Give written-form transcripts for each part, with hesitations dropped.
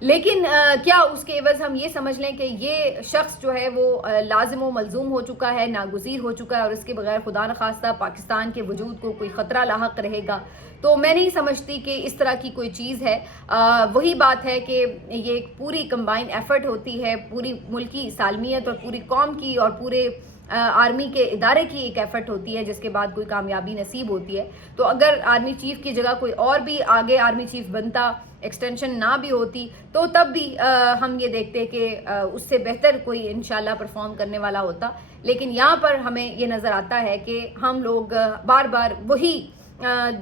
لیکن کیا اس کے عوض ہم یہ سمجھ لیں کہ یہ شخص جو ہے وہ لازم و ملزوم ہو چکا ہے, ناگزیر ہو چکا ہے, اور اس کے بغیر خدا نخواستہ پاکستان کے وجود کو کوئی خطرہ لاحق رہے گا؟ تو میں نہیں سمجھتی کہ اس طرح کی کوئی چیز ہے. وہی بات ہے کہ یہ ایک پوری کمبائن ایفرٹ ہوتی ہے, پوری ملکی سالمیت اور پوری قوم کی اور پورے آرمی کے ادارے کی ایک ایفرٹ ہوتی ہے, جس کے بعد کوئی کامیابی نصیب ہوتی ہے. تو اگر آرمی چیف کی جگہ کوئی اور بھی آگے آرمی چیف بنتا, ایکسٹینشن نہ بھی ہوتی, تو تب بھی ہم یہ دیکھتے کہ اس سے بہتر کوئی انشاءاللہ پرفارم کرنے والا ہوتا. لیکن یہاں پر ہمیں یہ نظر آتا ہے کہ ہم لوگ بار بار وہی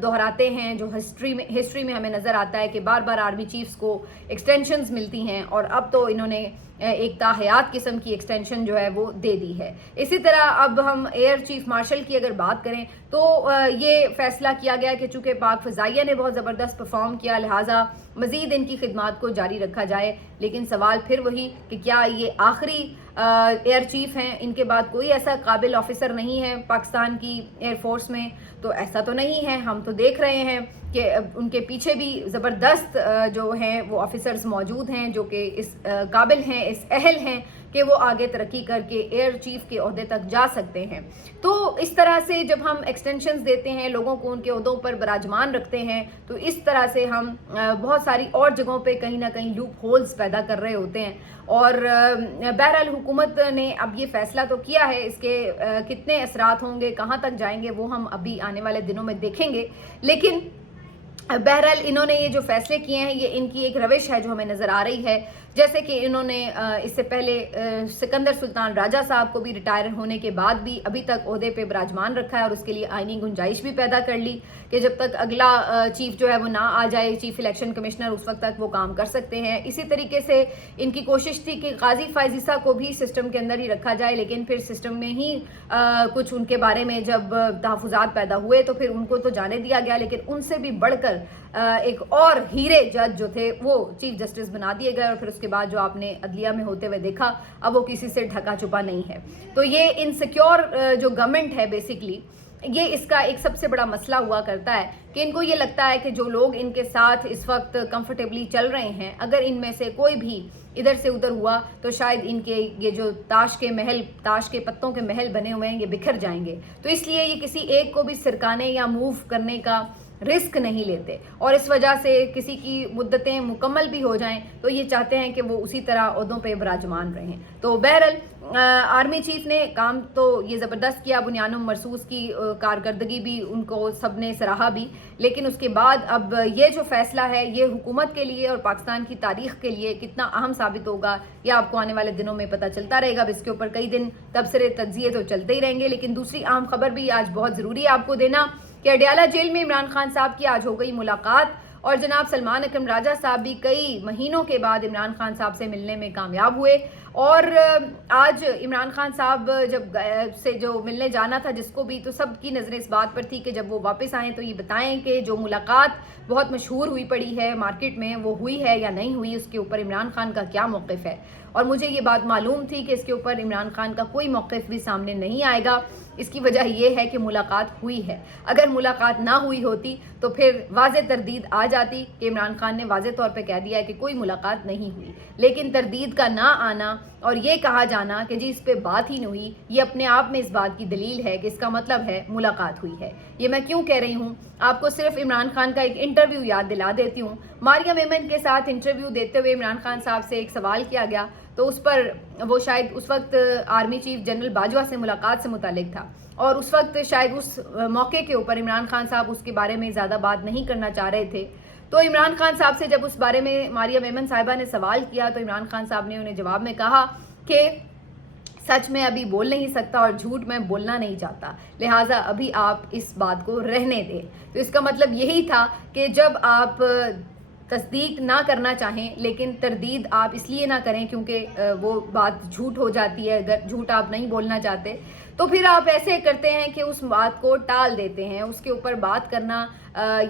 دہراتے ہیں جو ہسٹری میں ہمیں نظر آتا ہے کہ بار بار آرمی چیفز کو ایکسٹینشنز ملتی ہیں, اور اب تو انہوں نے ایک تاحیات قسم کی ایکسٹینشن جو ہے وہ دے دی ہے. اسی طرح اب ہم ایئر چیف مارشل کی اگر بات کریں تو یہ فیصلہ کیا گیا کہ چونکہ پاک فضائیہ نے بہت زبردست پرفارم کیا, لہٰذا مزید ان کی خدمات کو جاری رکھا جائے. لیکن سوال پھر وہی کہ کیا یہ آخری ایئر چیف ہیں, ان کے بعد کوئی ایسا قابل آفیسر نہیں ہے پاکستان کی ایئر فورس میں؟ تو ایسا تو نہیں ہے. ہم تو دیکھ رہے ہیں کہ ان کے پیچھے بھی زبردست جو ہیں وہ آفیسرز موجود ہیں جو کہ اس قابل ہیں, اس اہل ہیں کہ وہ آگے ترقی کر کے ایئر چیف کے عہدے تک جا سکتے ہیں. تو اس طرح سے جب ہم ایکسٹینشنز دیتے ہیں, لوگوں کو ان کے عہدوں پر براجمان رکھتے ہیں, تو اس طرح سے ہم بہت ساری اور جگہوں پہ کہیں نہ کہیں لوپ ہولز پیدا کر رہے ہوتے ہیں. اور بہرحال حکومت نے اب یہ فیصلہ تو کیا ہے, اس کے کتنے اثرات ہوں گے, کہاں تک جائیں گے, وہ ہم ابھی آنے والے دنوں میں دیکھیں گے. لیکن بہرحال انہوں نے یہ جو فیصلے کیے ہیں یہ ان کی ایک روش ہے جو ہمیں نظر آ رہی ہے. جیسے کہ انہوں نے اس سے پہلے سکندر سلطان راجہ صاحب کو بھی ریٹائر ہونے کے بعد بھی ابھی تک عہدے پہ براجمان رکھا ہے, اور اس کے لیے آئینی گنجائش بھی پیدا کر لی کہ جب تک اگلا چیف جو ہے وہ نہ آ جائے, چیف الیکشن کمشنر, اس وقت تک وہ کام کر سکتے ہیں. اسی طریقے سے ان کی کوشش تھی کہ قاضی فائز عیسیٰ کو بھی سسٹم کے اندر ہی رکھا جائے, لیکن پھر سسٹم میں ہی کچھ ان کے بارے میں جب تحفظات پیدا ہوئے تو پھر ان کو تو جانے دیا گیا, لیکن ان سے بھی بڑھ کر ایک اور ہیرے جج جو تھے وہ چیف جسٹس بنا دیے گئے. اور پھر اس کے بعد جو آپ نے عدلیہ میں ہوتے ہوئے دیکھا, اب وہ کسی سے ڈھکا چھپا نہیں ہے. تو یہ انسیکیور جو گورنمنٹ ہے بیسیکلی, یہ اس کا ایک سب سے بڑا مسئلہ ہوا کرتا ہے کہ ان کو یہ لگتا ہے کہ جو لوگ ان کے ساتھ اس وقت کمفرٹیبلی چل رہے ہیں, اگر ان میں سے کوئی بھی ادھر سے ادھر ہوا تو شاید ان کے یہ جو تاش کے پتوں کے محل بنے ہوئے ہیں یہ بکھر جائیں گے. تو اس لیے یہ کسی ایک کو بھی سرکانے یا موو کرنے کا رسک نہیں لیتے, اور اس وجہ سے کسی کی مدتیں مکمل بھی ہو جائیں تو یہ چاہتے ہیں کہ وہ اسی طرح عہدوں پہ براجمان رہیں. تو بہرحال آرمی چیف نے کام تو یہ زبردست کیا, بنیانم مرصوص کی کارکردگی بھی ان کو سب نے سراہا بھی, لیکن اس کے بعد اب یہ جو فیصلہ ہے یہ حکومت کے لیے اور پاکستان کی تاریخ کے لیے کتنا اہم ثابت ہوگا یہ آپ کو آنے والے دنوں میں پتہ چلتا رہے گا. اب اس کے اوپر کئی دن تبصرے تجزیے تو چلتے ہی رہیں گے. لیکن دوسری اہم خبر بھی آج بہت ضروری ہے آپ کو دینا کہ اڈیالہ جیل میں عمران خان صاحب کی آج ہو گئی ملاقات, اور جناب سلمان اکرم راجہ صاحب بھی کئی مہینوں کے بعد عمران خان صاحب سے ملنے میں کامیاب ہوئے. اور آج عمران خان صاحب جب سے جو ملنے جانا تھا جس کو بھی, تو سب کی نظریں اس بات پر تھی کہ جب وہ واپس آئیں تو یہ بتائیں کہ جو ملاقات بہت مشہور ہوئی پڑی ہے مارکیٹ میں وہ ہوئی ہے یا نہیں ہوئی, اس کے اوپر عمران خان کا کیا موقف ہے. اور مجھے یہ بات معلوم تھی کہ اس کے اوپر عمران خان کا کوئی موقف بھی سامنے نہیں آئے گا. اس کی وجہ یہ ہے کہ ملاقات ہوئی ہے. اگر ملاقات نہ ہوئی ہوتی تو پھر واضح تردید آ جاتی کہ عمران خان نے واضح طور پہ کہہ دیا ہے کہ کوئی ملاقات نہیں ہوئی. لیکن تردید کا نہ آنا اور یہ کہا جانا کہ جی اس پہ بات ہی نہیں ہوئی, یہ اپنے آپ میں اس بات کی دلیل ہے کہ اس کا مطلب ہے ملاقات ہوئی ہے. یہ میں کیوں کہہ رہی ہوں, آپ کو صرف عمران خان کا ایک انٹرویو یاد دلا دیتی ہوں. مریم ایمن کے ساتھ انٹرویو دیتے ہوئے عمران خان صاحب سے ایک سوال کیا گیا, تو اس پر وہ شاید اس وقت آرمی چیف جنرل باجوہ سے ملاقات سے متعلق تھا, اور اس وقت شاید اس موقع کے اوپر عمران خان صاحب اس کے بارے میں زیادہ بات نہیں کرنا چاہ رہے تھے. تو عمران خان صاحب سے جب اس بارے میں مریم ایمن صاحبہ نے سوال کیا تو عمران خان صاحب نے انہیں جواب میں کہا کہ سچ میں ابھی بول نہیں سکتا اور جھوٹ میں بولنا نہیں چاہتا, لہٰذا ابھی آپ اس بات کو رہنے دیں. تو اس کا مطلب یہی تھا کہ جب آپ تصدیق نہ کرنا چاہیں لیکن تردید آپ اس لیے نہ کریں کیونکہ وہ بات جھوٹ ہو جاتی ہے, اگر جھوٹ آپ نہیں بولنا چاہتے تو پھر آپ ایسے کرتے ہیں کہ اس بات کو ٹال دیتے ہیں, اس کے اوپر بات کرنا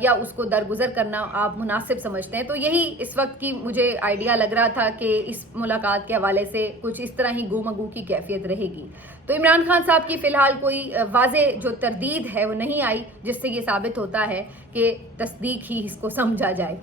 یا اس کو درگزر کرنا آپ مناسب سمجھتے ہیں. تو یہی اس وقت کی مجھے آئیڈیا لگ رہا تھا کہ اس ملاقات کے حوالے سے کچھ اس طرح ہی گو مگو کی کیفیت رہے گی. تو عمران خان صاحب کی فی الحال کوئی واضح جو تردید ہے وہ نہیں آئی جس سے یہ ثابت ہوتا ہے کہ تصدیق ہی اس کو سمجھا جائے.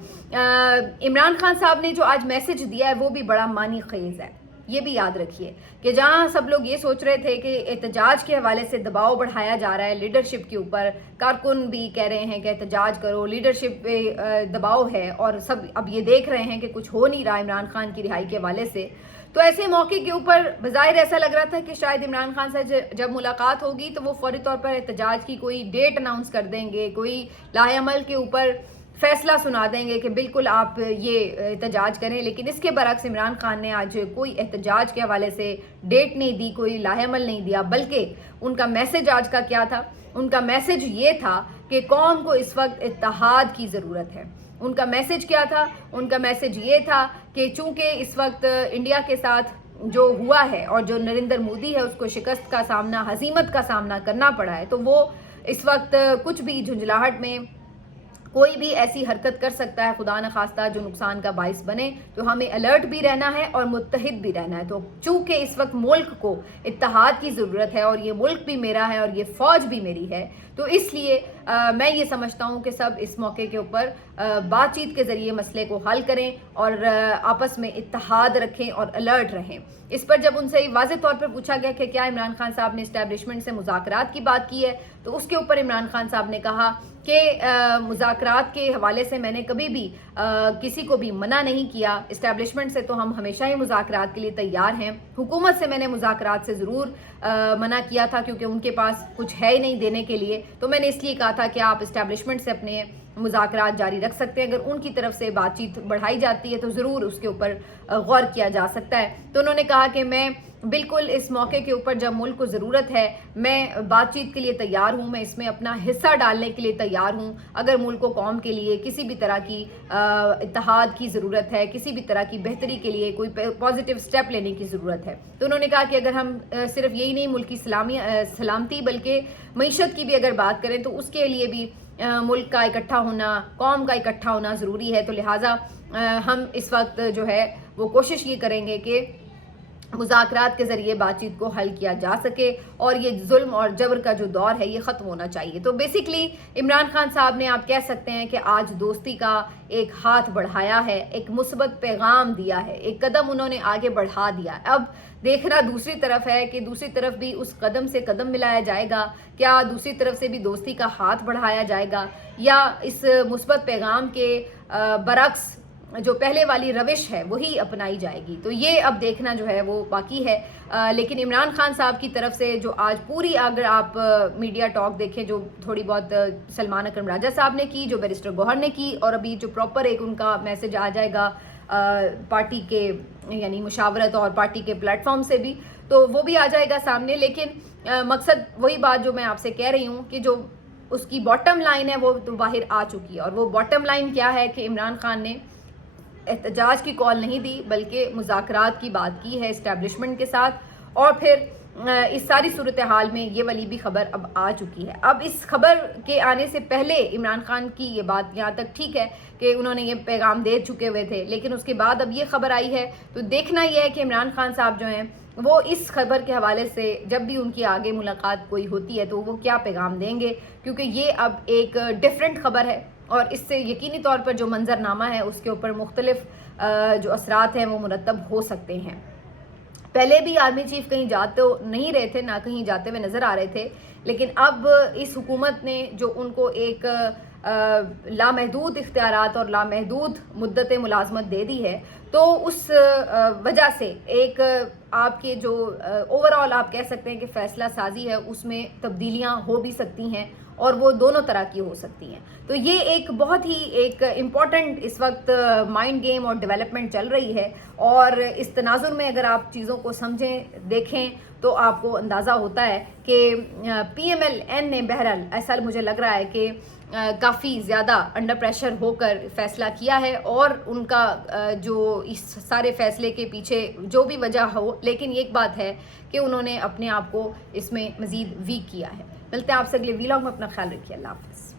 عمران خان صاحب نے جو آج میسج دیا ہے وہ بھی بڑا معنی خیز ہے. یہ بھی یاد رکھیے کہ جہاں سب لوگ یہ سوچ رہے تھے کہ احتجاج کے حوالے سے دباؤ بڑھایا جا رہا ہے لیڈرشپ کے اوپر، کارکن بھی کہہ رہے ہیں کہ احتجاج کرو، لیڈرشپ پہ دباؤ ہے، اور سب اب یہ دیکھ رہے ہیں کہ کچھ ہو نہیں رہا عمران خان کی رہائی کے حوالے سے. تو ایسے موقع کے اوپر بظاہر ایسا لگ رہا تھا کہ شاید عمران خان سے جب ملاقات ہوگی تو وہ فوری طور پر احتجاج کی کوئی ڈیٹ اناؤنس کر دیں گے، کوئی لاہ عمل کے اوپر فیصلہ سنا دیں گے کہ بالکل آپ یہ احتجاج کریں. لیکن اس کے برعکس عمران خان نے آج کوئی احتجاج کے حوالے سے ڈیٹ نہیں دی، کوئی لاہ عمل نہیں دیا، بلکہ ان کا میسج آج کا کیا تھا؟ ان کا میسج یہ تھا کہ قوم کو اس وقت اتحاد کی ضرورت ہے. ان کا میسج کیا تھا؟ ان کا میسج یہ تھا کہ چونکہ اس وقت انڈیا کے ساتھ جو ہوا ہے اور جو نریندر مودی ہے اس کو شکست کا سامنا، ہزیمت کا سامنا کرنا پڑا ہے، تو وہ اس وقت کچھ بھی جھنجھلاہٹ میں کوئی بھی ایسی حرکت کر سکتا ہے خدا نخواستہ جو نقصان کا باعث بنے. تو ہمیں الرٹ بھی رہنا ہے اور متحد بھی رہنا ہے. تو چونکہ اس وقت ملک کو اتحاد کی ضرورت ہے اور یہ ملک بھی میرا ہے اور یہ فوج بھی میری ہے، تو اس لیے میں یہ سمجھتا ہوں کہ سب اس موقع کے اوپر بات چیت کے ذریعے مسئلے کو حل کریں اور آپس میں اتحاد رکھیں اور الرٹ رہیں. اس پر جب ان سے واضح طور پر پوچھا گیا کہ کیا عمران خان صاحب نے اسٹیبلشمنٹ سے مذاکرات کی بات کی ہے، تو اس کے اوپر عمران خان صاحب نے کہا کہ مذاکرات کے حوالے سے میں نے کبھی بھی کسی کو بھی منع نہیں کیا. اسٹیبلشمنٹ سے تو ہم ہمیشہ ہی مذاکرات کے لیے تیار ہیں. حکومت سے میں نے مذاکرات سے ضرور منع کیا تھا کیونکہ ان کے پاس کچھ ہے ہی نہیں دینے کے لیے. تو میں نے اس لیے کہا تھا کہ آپ اسٹیبلشمنٹ سے اپنے مذاکرات جاری رکھ سکتے ہیں. اگر ان کی طرف سے بات چیت بڑھائی جاتی ہے تو ضرور اس کے اوپر غور کیا جا سکتا ہے. تو انہوں نے کہا کہ میں بالکل اس موقع کے اوپر جب ملک کو ضرورت ہے میں بات چیت کے لیے تیار ہوں، میں اس میں اپنا حصہ ڈالنے کے لیے تیار ہوں. اگر ملک و قوم کے لیے کسی بھی طرح کی اتحاد کی ضرورت ہے، کسی بھی طرح کی بہتری کے لیے کوئی پازیٹیو سٹیپ لینے کی ضرورت ہے. تو انہوں نے کہا کہ اگر ہم صرف یہی نہیں ملک کی سلامتی بلکہ معیشت کی بھی اگر بات کریں تو اس کے لیے بھی ملک کا اکٹھا ہونا، قوم کا اکٹھا ہونا ضروری ہے. تو لہٰذا ہم اس وقت جو ہے وہ کوشش یہ کریں گے کہ مذاکرات کے ذریعے بات چیت کو حل کیا جا سکے اور یہ ظلم اور جبر کا جو دور ہے یہ ختم ہونا چاہیے. تو بیسیکلی عمران خان صاحب نے آپ کہہ سکتے ہیں کہ آج دوستی کا ایک ہاتھ بڑھایا ہے، ایک مثبت پیغام دیا ہے، ایک قدم انہوں نے آگے بڑھا دیا. اب دیکھنا دوسری طرف ہے کہ دوسری طرف بھی اس قدم سے قدم ملایا جائے گا، کیا دوسری طرف سے بھی دوستی کا ہاتھ بڑھایا جائے گا، یا اس مثبت پیغام کے برعکس جو پہلے والی روش ہے وہی اپنائی جائے گی. تو یہ اب دیکھنا جو ہے وہ باقی ہے. لیکن عمران خان صاحب کی طرف سے جو آج پوری اگر آپ میڈیا ٹاک دیکھیں جو تھوڑی بہت سلمان اکرم راجہ صاحب نے کی، جو بیرسٹر گوہر نے کی، اور ابھی جو پراپر ایک ان کا میسج آ جائے گا پارٹی کے یعنی مشاورت اور پارٹی کے پلیٹ فارم سے بھی، تو وہ بھی آ جائے گا سامنے. لیکن مقصد وہی بات جو میں آپ سے کہہ رہی ہوں کہ جو اس کی باٹم لائن ہے وہ تو باہر آ چکی ہے. اور وہ باٹم لائن کیا ہے کہ عمران خان نے احتجاج کی کال نہیں دی بلکہ مذاکرات کی بات کی ہے اسٹیبلشمنٹ کے ساتھ. اور پھر اس ساری صورتحال میں یہ والی بھی خبر اب آ چکی ہے. اب اس خبر کے آنے سے پہلے عمران خان کی یہ بات یہاں تک ٹھیک ہے کہ انہوں نے یہ پیغام دے چکے ہوئے تھے، لیکن اس کے بعد اب یہ خبر آئی ہے. تو دیکھنا یہ ہے کہ عمران خان صاحب جو ہیں وہ اس خبر کے حوالے سے جب بھی ان کی آگے ملاقات کوئی ہوتی ہے تو وہ کیا پیغام دیں گے، کیونکہ یہ اب ایک ڈیفرنٹ خبر ہے اور اس سے یقینی طور پر جو منظر نامہ ہے اس کے اوپر مختلف جو اثرات ہیں وہ مرتب ہو سکتے ہیں. پہلے بھی آرمی چیف کہیں جاتے نہیں رہے تھے، نہ کہیں جاتے ہوئے نظر آ رہے تھے، لیکن اب اس حکومت نے جو ان کو ایک لامحدود اختیارات اور لامحدود مدت ملازمت دے دی ہے، تو اس وجہ سے ایک آپ کے جو اوور آل آپ کہہ سکتے ہیں کہ فیصلہ سازی ہے اس میں تبدیلیاں ہو بھی سکتی ہیں اور وہ دونوں طرح کی ہو سکتی ہیں. تو یہ ایک بہت ہی ایک امپورٹنٹ اس وقت مائنڈ گیم اور ڈیولپمنٹ چل رہی ہے، اور اس تناظر میں اگر آپ چیزوں کو سمجھیں دیکھیں تو آپ کو اندازہ ہوتا ہے کہ پی ایم ایل این نے بہرحال ایسا مجھے لگ رہا ہے کہ کافی زیادہ انڈر پریشر ہو کر فیصلہ کیا ہے، اور ان کا جو اس سارے فیصلے کے پیچھے جو بھی وجہ ہو، لیکن ایک بات ہے کہ انہوں نے اپنے آپ کو اس میں مزید ویک کیا ہے. ملتے ہیں آپ سے اگلے ویلاگ میں. اپنا خیال رکھیے. اللہ حافظ.